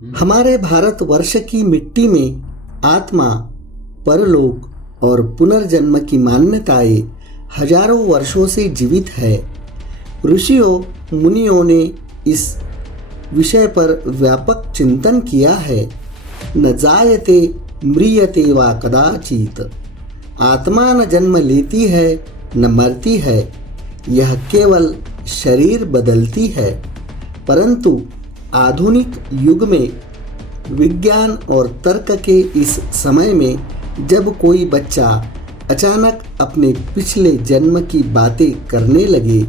हमारे भारतवर्ष की मिट्टी में आत्मा, परलोक और पुनर्जन्म की मान्यताएं हजारों वर्षों से जीवित है। ऋषियों मुनियों ने इस विषय पर व्यापक चिंतन किया है। न जायते म्रियते वा कदाचित, आत्मा न जन्म लेती है न मरती है, यह केवल शरीर बदलती है। परंतु आधुनिक युग में विज्ञान और तर्क के इस समय में जब कोई बच्चा अचानक अपने पिछले जन्म की बातें करने लगे,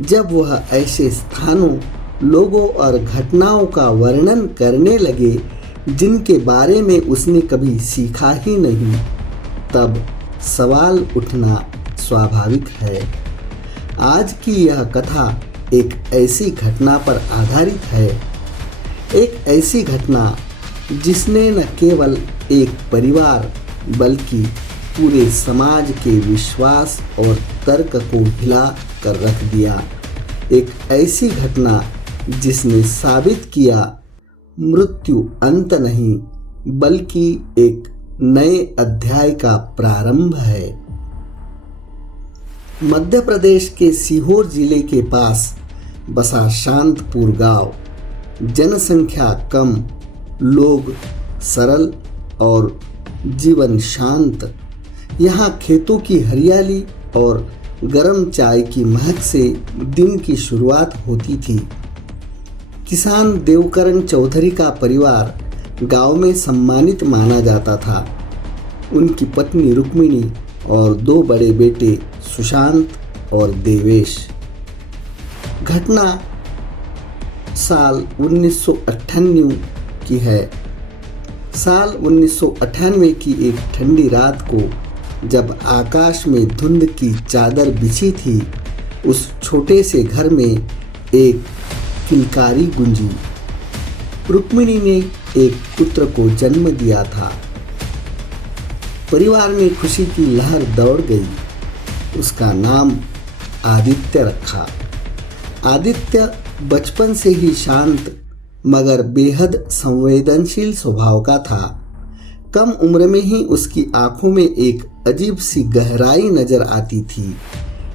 जब वह ऐसे स्थानों, लोगों और घटनाओं का वर्णन करने लगे जिनके बारे में उसने कभी सीखा ही नहीं, तब सवाल उठना स्वाभाविक है। आज की यह कथा एक ऐसी घटना पर आधारित है, एक ऐसी घटना जिसने न केवल एक परिवार बल्कि पूरे समाज के विश्वास और तर्क को हिला कर रख दिया। एक ऐसी घटना जिसने साबित किया मृत्यु अंत नहीं बल्कि एक नए अध्याय का प्रारंभ है। मध्य प्रदेश के सीहोर जिले के पास बसा शांतपुर गांव, जनसंख्या कम, लोग सरल और जीवन शांत। यहाँ खेतों की हरियाली और गर्म चाय की महक से दिन की शुरुआत होती थी। किसान देवकरण चौधरी का परिवार गांव में सम्मानित माना जाता था। उनकी पत्नी रुक्मिणी और दो बड़े बेटे सुशांत और देवेश। घटना साल 1998 की है। साल 1998 की एक ठंडी रात को जब आकाश में धुंध की चादर बिछी थी, उस छोटे से घर में एक किलकारी गूंजी। रुक्मिणी ने एक पुत्र को जन्म दिया था। परिवार में खुशी की लहर दौड़ गई। उसका नाम आदित्य रखा। आदित्य बचपन से ही शांत मगर बेहद संवेदनशील स्वभाव का था। कम उम्र में ही उसकी आंखों में एक अजीब सी गहराई नजर आती थी,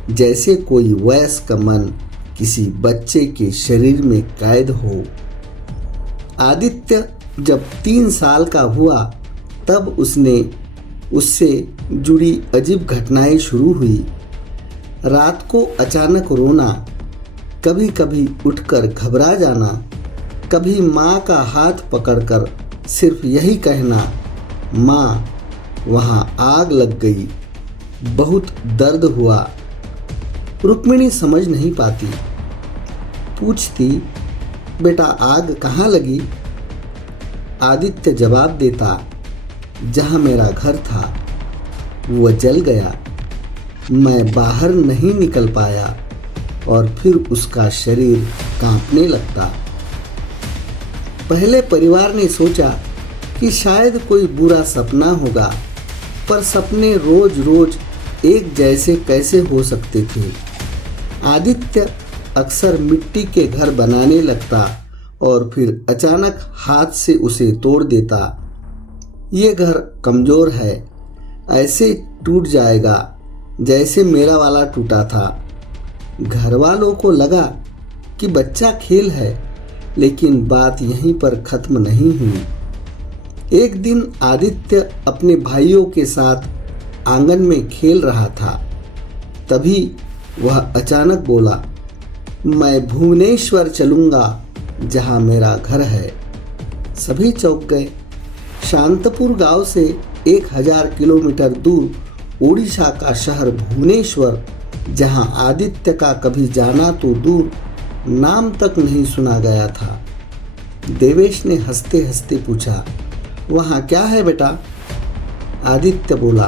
जैसे कोई वयस्क मन किसी बच्चे के शरीर में कैद हो। आदित्य जब 3 साल का हुआ तब उससे जुड़ी अजीब घटनाएं शुरू हुई। रात को अचानक रोना, कभी कभी उठकर घबरा जाना, कभी माँ का हाथ पकड़कर सिर्फ यही कहना, माँ वहाँ आग लग गई, बहुत दर्द हुआ। रुक्मिणी समझ नहीं पाती। पूछती, बेटा आग कहाँ लगी? आदित्य जवाब देता, जहाँ मेरा घर था वह जल गया, मैं बाहर नहीं निकल पाया। और फिर उसका शरीर कांपने लगता। पहले परिवार ने सोचा कि शायद कोई बुरा सपना होगा, पर सपने रोज रोज एक जैसे कैसे हो सकते थे। आदित्य अक्सर मिट्टी के घर बनाने लगता और फिर अचानक हाथ से उसे तोड़ देता। ये घर कमजोर है, ऐसे टूट जाएगा जैसे मेरा वाला टूटा था। घर वालों को लगा कि बच्चा खेल है, लेकिन बात यहीं पर खत्म नहीं हुई। एक दिन आदित्य अपने भाइयों के साथ आंगन में खेल रहा था। तभी वह अचानक बोला, मैं भुवनेश्वर चलूंगा जहां मेरा घर है। सभी चौंक गए। शांतपुर गांव से 1000 किलोमीटर दूर ओडिशा का शहर भुवनेश्वर, जहां आदित्य का कभी जाना तो दूर, नाम तक नहीं सुना गया था। देवेश ने हंसते हंसते पूछा, वहाँ क्या है बेटा? आदित्य बोला,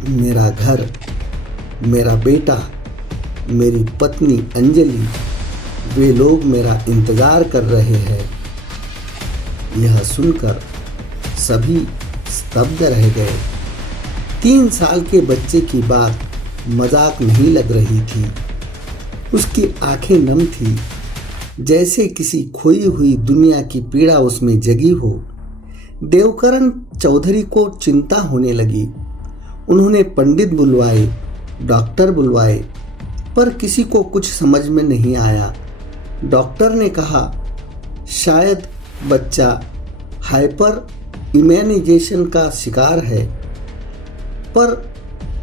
मेरा घर, मेरा बेटा, मेरी पत्नी अंजलि, वे लोग मेरा इंतजार कर रहे हैं। यह सुनकर सभी स्तब्ध रह गए। 3 साल के बच्चे की बात मजाक नहीं लग रही थी। उसकी आंखें नम थी, जैसे किसी खोई हुई दुनिया की पीड़ा उसमें जगी हो। देवकरण चौधरी को चिंता होने लगी। उन्होंने पंडित बुलवाए, डॉक्टर बुलवाए, पर किसी को कुछ समझ में नहीं आया। डॉक्टर ने कहा शायद बच्चा हाइपर इम्यूनाइजेशन का शिकार है, पर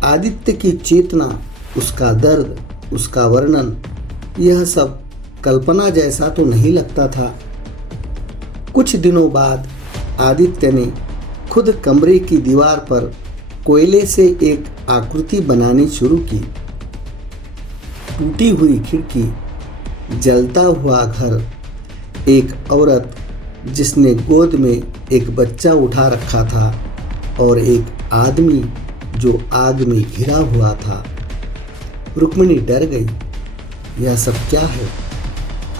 आदित्य की चेतना, उसका दर्द, उसका वर्णन, यह सब कल्पना जैसा तो नहीं लगता था। कुछ दिनों बाद आदित्य ने खुद कमरे की दीवार पर कोयले से एक आकृति बनानी शुरू की। टूटी हुई खिड़की, जलता हुआ घर, एक औरत जिसने गोद में एक बच्चा उठा रखा था और एक आदमी जो आग में घिरा हुआ था। रुक्मिणी डर गई। यह सब क्या है?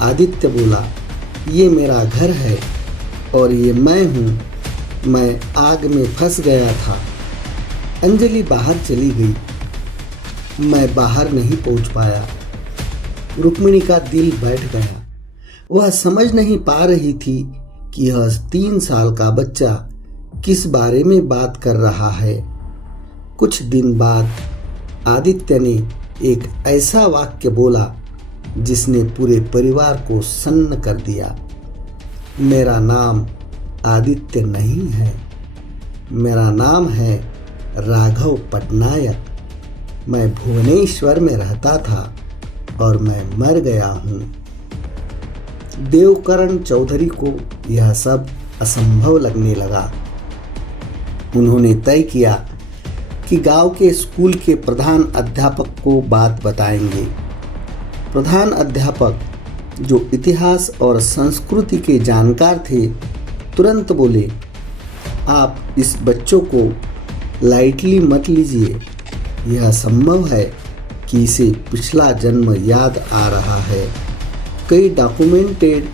आदित्य बोला, ये मेरा घर है और ये मैं हूँ। मैं आग में फंस गया था। अंजलि बाहर चली गई। मैं बाहर नहीं पहुँच पाया। रुक्मिणी का दिल बैठ गया। वह समझ नहीं पा रही थी कि यह 3 साल का बच्चा किस बारे में बात कर रहा है। कुछ दिन बाद आदित्य ने एक ऐसा वाक्य बोला जिसने पूरे परिवार को सन्न कर दिया। मेरा नाम आदित्य नहीं है, मेरा नाम है राघव पटनायक। मैं भुवनेश्वर में रहता था और मैं मर गया हूँ। देवकरण चौधरी को यह सब असंभव लगने लगा। उन्होंने तय किया कि गांव के स्कूल के प्रधान अध्यापक को बात बताएंगे। प्रधान अध्यापक, जो इतिहास और संस्कृति के जानकार थे, तुरंत बोले, आप इस बच्चों को लाइटली मत लीजिए। यह संभव है कि इसे पिछला जन्म याद आ रहा है। कई डॉक्यूमेंटेड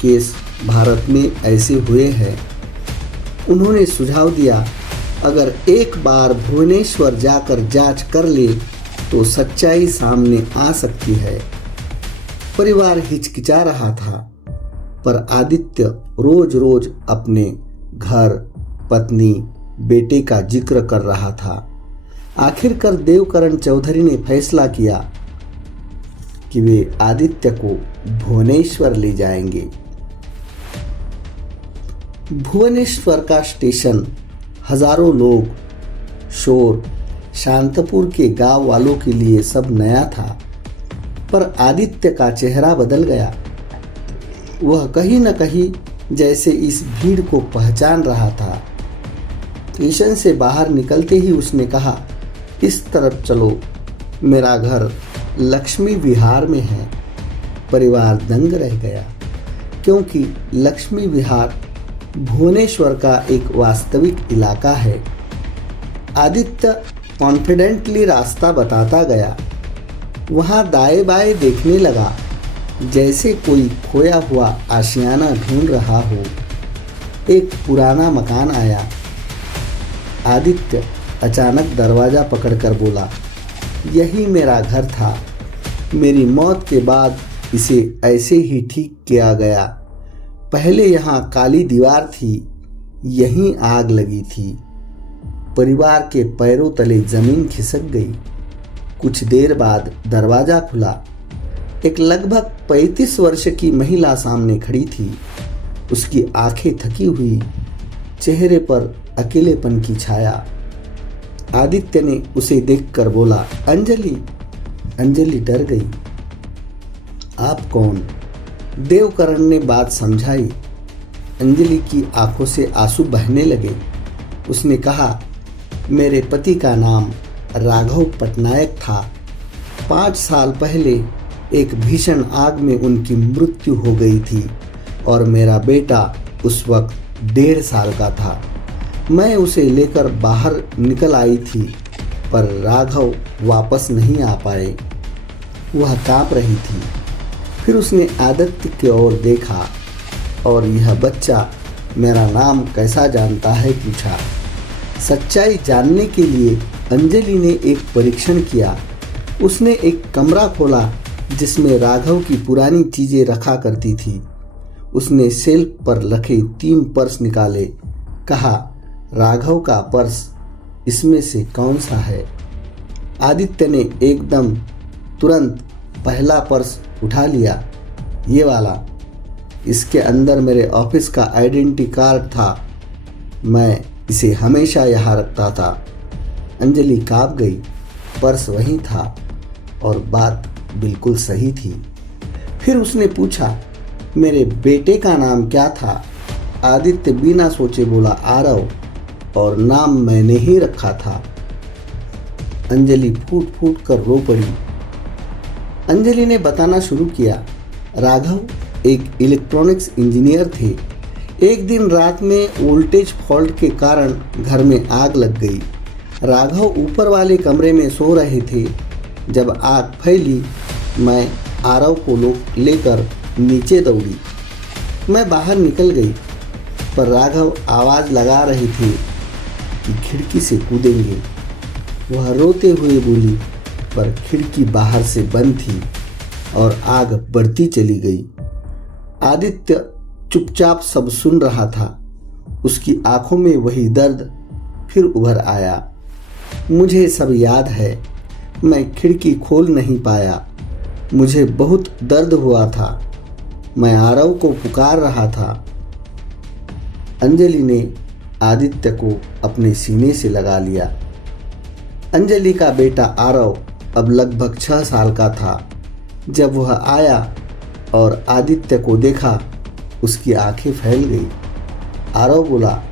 केस भारत में ऐसे हुए हैं। उन्होंने सुझाव दिया, अगर एक बार भुवनेश्वर जाकर जांच कर ले तो सच्चाई सामने आ सकती है। परिवार हिचकिचा रहा था, पर आदित्य रोज रोज अपने घर, पत्नी, बेटे का जिक्र कर रहा था। आखिरकार देवकरण चौधरी ने फैसला किया कि वे आदित्य को भुवनेश्वर ले जाएंगे। भुवनेश्वर का स्टेशन, हजारों लोग, शोर, शांतपुर के गांव वालों के लिए सब नया था, पर आदित्य का चेहरा बदल गया। वह कहीं न कहीं जैसे इस भीड़ को पहचान रहा था। स्टेशन से बाहर निकलते ही उसने कहा, इस तरफ चलो, मेरा घर लक्ष्मी विहार में है। परिवार दंग रह गया, क्योंकि लक्ष्मी विहार भुवनेश्वर का एक वास्तविक इलाका है। आदित्य कॉन्फिडेंटली रास्ता बताता गया। वहाँ दाएं बाएं देखने लगा, जैसे कोई खोया हुआ आशियाना ढूंढ रहा हो। एक पुराना मकान आया। आदित्य अचानक दरवाज़ा पकड़कर बोला, यही मेरा घर था। मेरी मौत के बाद इसे ऐसे ही ठीक किया गया। पहले यहाँ काली दीवार थी, यहीं आग लगी थी। परिवार के पैरों तले जमीन खिसक गई। कुछ देर बाद दरवाज़ा खुला। एक लगभग 35 वर्ष की महिला सामने खड़ी थी। उसकी आंखें थकी हुई, चेहरे पर अकेलेपन की छाया। आदित्य ने उसे देखकर बोला, अंजलि। अंजलि डर गई। आप कौन? देवकरण ने बात समझाई। अंजलि की आंखों से आंसू बहने लगे। उसने कहा, मेरे पति का नाम राघव पटनायक था। 5 साल पहले एक भीषण आग में उनकी मृत्यु हो गई थी और मेरा बेटा उस वक्त 1.5 साल का था। मैं उसे लेकर बाहर निकल आई थी, पर राघव वापस नहीं आ पाए। वह कांप रही थी। फिर उसने आदित्य की ओर देखा और यह बच्चा मेरा नाम कैसा जानता है पूछा। सच्चाई जानने के लिए अंजलि ने एक परीक्षण किया। उसने एक कमरा खोला जिसमें राघव की पुरानी चीजें रखा करती थी। उसने शेल्फ पर रखे 3 पर्स निकाले। कहा, राघव का पर्स, इसमें से कौन सा है? आदित्य ने एकदम तुरंत पहला पर्स उठा लिया। ये वाला। इसके अंदर मेरे ऑफिस का आइडेंटिटी कार्ड था। मैं इसे हमेशा यहाँ रखता था। अंजलि काँप गई। पर्स वहीं था और बात बिल्कुल सही थी। फिर उसने पूछा, मेरे बेटे का नाम क्या था? आदित्य बिना सोचे बोला, आरव, और नाम मैंने ही रखा था। अंजलि फूट फूट कर रो पड़ी। अंजलि ने बताना शुरू किया, राघव एक इलेक्ट्रॉनिक्स इंजीनियर थे। एक दिन रात में वोल्टेज फॉल्ट के कारण घर में आग लग गई। राघव ऊपर वाले कमरे में सो रहे थे। जब आग फैली, मैं आरव को लेकर नीचे दौड़ी। मैं बाहर निकल गई, पर राघव आवाज़ लगा रहे थे कि खिड़की से कूदेंगे। वह रोते हुए बोली, पर खिड़की बाहर से बंद थी और आग बढ़ती चली गई। आदित्य चुपचाप सब सुन रहा था। उसकी आंखों में वही दर्द फिर उभर आया। मुझे सब याद है। मैं खिड़की खोल नहीं पाया। मुझे बहुत दर्द हुआ था। मैं आरव को पुकार रहा था। अंजलि ने आदित्य को अपने सीने से लगा लिया। अंजलि का बेटा आरव अब लगभग 6 साल का था। जब वह आया और आदित्य को देखा, उसकी आंखें फैल गई। आरव बोला,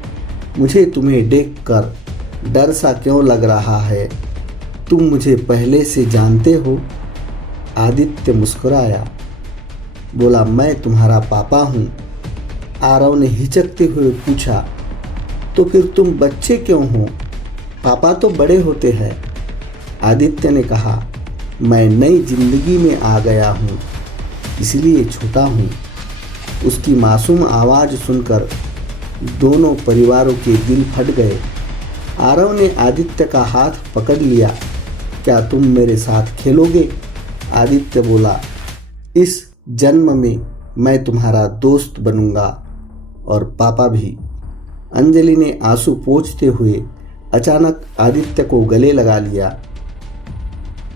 मुझे तुम्हें देखकर डर सा क्यों लग रहा है? तुम मुझे पहले से जानते हो? आदित्य मुस्कुराया, बोला, मैं तुम्हारा पापा हूँ। आरव ने हिचकते हुए पूछा, तो फिर तुम बच्चे क्यों हो? पापा तो बड़े होते हैं। आदित्य ने कहा, मैं नई जिंदगी में आ गया हूँ, इसलिए छोटा हूँ। उसकी मासूम आवाज़ सुनकर दोनों परिवारों के दिल फट गए। आरव ने आदित्य का हाथ पकड़ लिया। क्या तुम मेरे साथ खेलोगे? आदित्य बोला, इस जन्म में मैं तुम्हारा दोस्त बनूंगा, और पापा भी। अंजलि ने आंसू पोंछते हुए अचानक आदित्य को गले लगा लिया।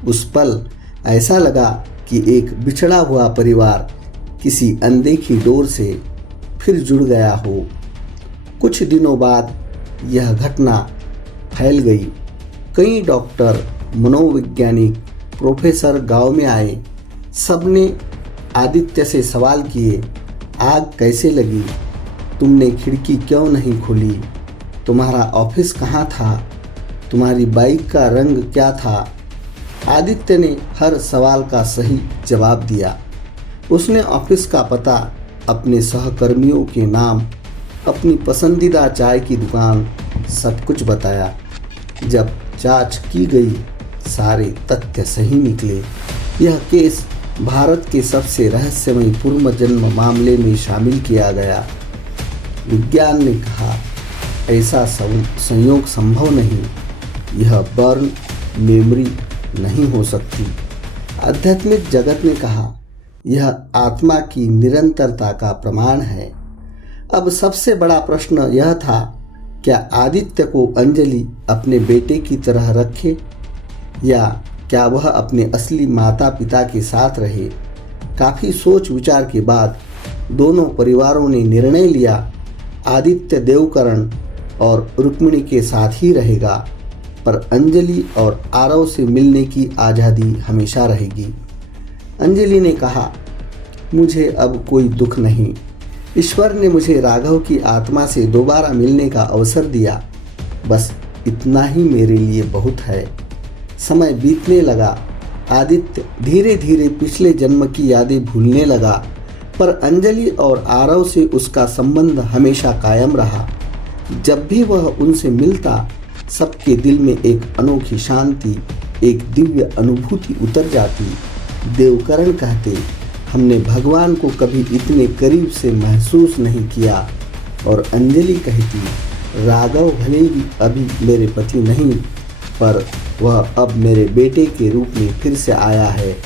उस पल ऐसा लगा कि एक बिछड़ा हुआ परिवार किसी अनदेखी डोर से फिर जुड़ गया हो। कुछ दिनों बाद यह घटना फैल गई। कई डॉक्टर, मनोवैज्ञानिक, प्रोफेसर गांव में आए। सबने आदित्य से सवाल किए, आग कैसे लगी? तुमने खिड़की क्यों नहीं खोली? तुम्हारा ऑफिस कहाँ था? तुम्हारी बाइक का रंग क्या था? आदित्य ने हर सवाल का सही जवाब दिया। उसने ऑफिस का पता, अपने सहकर्मियों के नाम, अपनी पसंदीदा चाय की दुकान, सब कुछ बताया। जब जांच की गई, सारे तथ्य सही निकले। यह केस भारत के सबसे रहस्यमयी पूर्व जन्म मामले में शामिल किया गया। विज्ञान ने कहा, ऐसा संयोग संभव नहीं। यह बर्न मेमोरी नहीं हो सकती। आध्यात्मिक जगत ने कहा, यह आत्मा की निरंतरता का प्रमाण है। अब सबसे बड़ा प्रश्न यह था, क्या आदित्य को अंजलि अपने बेटे की तरह रखे, या क्या वह अपने असली माता पिता के साथ रहे? काफ़ी सोच विचार के बाद दोनों परिवारों ने निर्णय लिया, आदित्य देवकरण और रुक्मिणी के साथ ही रहेगा, पर अंजलि और आरव से मिलने की आज़ादी हमेशा रहेगी। अंजलि ने कहा, मुझे अब कोई दुख नहीं। ईश्वर ने मुझे राघव की आत्मा से दोबारा मिलने का अवसर दिया। बस इतना ही मेरे लिए बहुत है। समय बीतने लगा। आदित्य धीरे धीरे पिछले जन्म की यादें भूलने लगा, पर अंजलि और आरव से उसका संबंध हमेशा कायम रहा। जब भी वह उनसे मिलता, सबके दिल में एक अनोखी शांति, एक दिव्य अनुभूति उतर जाती। देवकरण कहते, हमने भगवान को कभी इतने करीब से महसूस नहीं किया। और अंजलि कहती, राघव भले ही अभी मेरे पति नहीं, पर वह अब मेरे बेटे के रूप में फिर से आया है।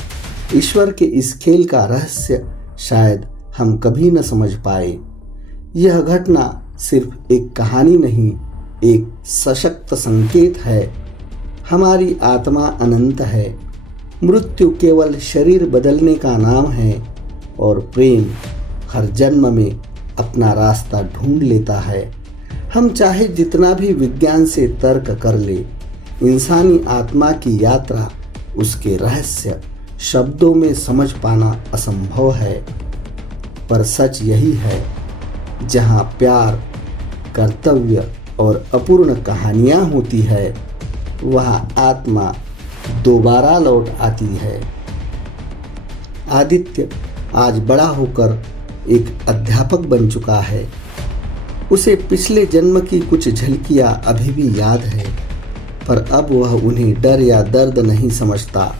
ईश्वर के इस खेल का रहस्य शायद हम कभी न समझ पाए। यह घटना सिर्फ एक कहानी नहीं, एक सशक्त संकेत है। हमारी आत्मा अनंत है, मृत्यु केवल शरीर बदलने का नाम है और प्रेम हर जन्म में अपना रास्ता ढूंढ लेता है। हम चाहे जितना भी विज्ञान से तर्क कर ले, इंसानी आत्मा की यात्रा, उसके रहस्य शब्दों में समझ पाना असंभव है। पर सच यही है, जहाँ प्यार, कर्तव्य और अपूर्ण कहानियाँ होती है, वहाँ आत्मा दोबारा लौट आती है। आदित्य आज बड़ा होकर एक अध्यापक बन चुका है। उसे पिछले जन्म की कुछ झलकियाँ अभी भी याद है, पर अब वह उन्हें डर या दर्द नहीं समझता।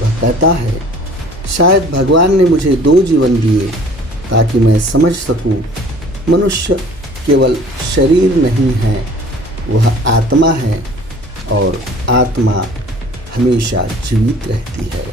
वह कहता है, शायद भगवान ने मुझे 2 जीवन दिए ताकि मैं समझ सकूं, मनुष्य केवल शरीर नहीं है, वह आत्मा है और आत्मा हमेशा जीवित रहती है।